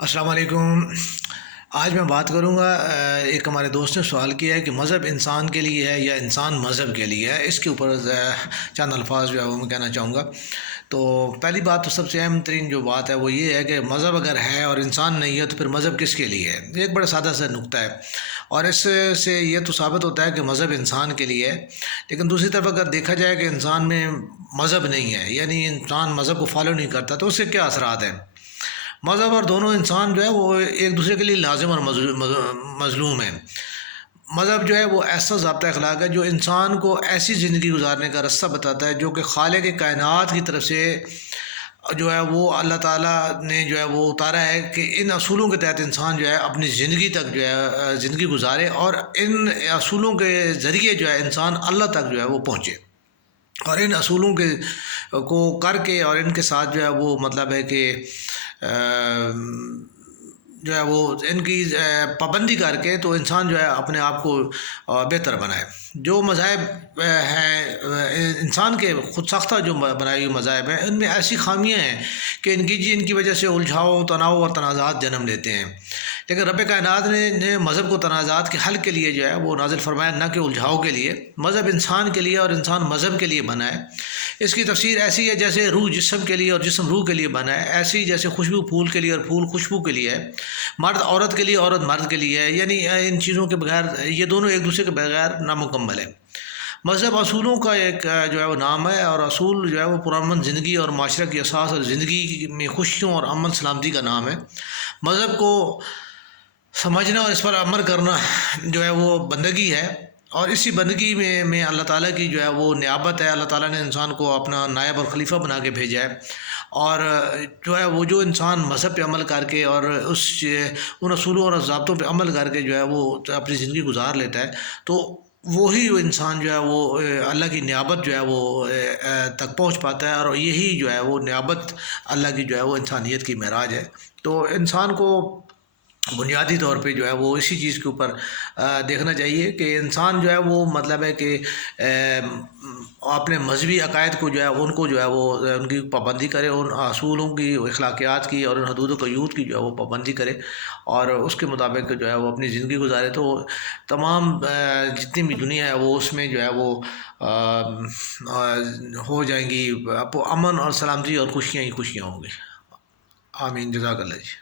السلام علیکم۔ آج میں بات کروں گا، ایک ہمارے دوست نے سوال کیا ہے کہ مذہب انسان کے لیے ہے یا انسان مذہب کے لیے ہے۔ اس کے اوپر چند الفاظ جو ہے وہ میں کہنا چاہوں گا۔ تو پہلی بات تو سب سے اہم ترین جو بات ہے وہ یہ ہے کہ مذہب اگر ہے اور انسان نہیں ہے تو پھر مذہب کس کے لیے ہے؟ یہ ایک بڑا سادہ سا نقطہ ہے، اور اس سے یہ تو ثابت ہوتا ہے کہ مذہب انسان کے لیے ہے۔ لیکن دوسری طرف اگر دیکھا جائے کہ انسان میں مذہب نہیں ہے، یعنی انسان مذہب کو فالو نہیں کرتا، تو اس سے کیا اثرات ہیں؟ مذہب اور دونوں انسان جو ہے وہ ایک دوسرے کے لیے لازم اور مظلوم ہے۔ مذہب جو ہے وہ ایسا ضابطہ اخلاق ہے جو انسان کو ایسی زندگی گزارنے کا رستہ بتاتا ہے جو کہ خالق کائنات کی طرف سے جو ہے وہ اللہ تعالیٰ نے جو ہے وہ اتارا ہے کہ ان اصولوں کے تحت انسان جو ہے اپنی زندگی تک جو ہے زندگی گزارے، اور ان اصولوں کے ذریعے جو ہے انسان اللہ تک جو ہے وہ پہنچے، اور ان اصولوں کے کو کر کے اور ان کے ساتھ جو ہے وہ مطلب ہے کہ جو ہے وہ ان کی پابندی کر کے تو انسان جو ہے اپنے آپ کو بہتر بنائے۔ جو مذاہب ہیں انسان کے خود ساختہ جو بنائی ہوئی مذاہب ہیں، ان میں ایسی خامیاں ہیں کہ ان کی وجہ سے الجھاؤ، تناؤ اور تنازعات جنم لیتے ہیں۔ لیکن رب کائنات نے مذہب کو تنازعات کے حل کے لیے جو ہے وہ نازل فرمایا، نہ کہ الجھاؤ کے لیے۔ مذہب انسان کے لیے اور انسان مذہب کے لیے بنا ہے۔ اس کی تفسیر ایسی ہے جیسے روح جسم کے لیے اور جسم روح کے لیے بنا ہے، ایسی جیسے خوشبو پھول کے لیے اور پھول خوشبو کے لیے ہے، مرد عورت کے لیے عورت مرد کے لیے ہے، یعنی ان چیزوں کے بغیر یہ دونوں ایک دوسرے کے بغیر نامکمل ہے۔ مذہب اصولوں کا ایک جو ہے وہ نام ہے، اور اصول جو ہے وہ پرامن زندگی اور معاشرہ کی اساس اور زندگی میں خوشیوں اور امن سلامتی کا نام ہے۔ مذہب کو سمجھنا اور اس پر عمل کرنا جو ہے وہ بندگی ہے، اور اسی بندگی میں اللہ تعالیٰ کی جو ہے وہ نیابت ہے۔ اللہ تعالیٰ نے انسان کو اپنا نائب اور خلیفہ بنا کے بھیجا ہے، اور جو ہے وہ جو انسان مذہب پہ عمل کر کے اور ان اصولوں اور ضابطوں پہ عمل کر کے جو ہے وہ اپنی زندگی گزار لیتا ہے، تو وہی وہ انسان جو ہے وہ اللہ کی نیابت جو ہے وہ تک پہنچ پاتا ہے، اور یہی جو ہے وہ نیابت اللہ کی جو ہے وہ انسانیت کی معراج ہے۔ تو انسان کو بنیادی طور پہ جو ہے وہ اسی چیز کے اوپر دیکھنا چاہیے کہ انسان جو ہے وہ مطلب ہے کہ اپنے مذہبی عقائد کو جو ہے ان کو جو ہے وہ ان کی پابندی کرے، ان اصولوں کی، اخلاقیات کی اور ان حدود و قیود کی جو ہے وہ پابندی کرے، اور اس کے مطابق جو ہے وہ اپنی زندگی گزارے، تو تمام جتنی بھی دنیا ہے وہ اس میں جو ہے وہ ہو جائیں گی، امن اور سلامتی اور خوشیاں ہی خوشیاں ہوں گی۔ آمین، جزاک اللہ جی۔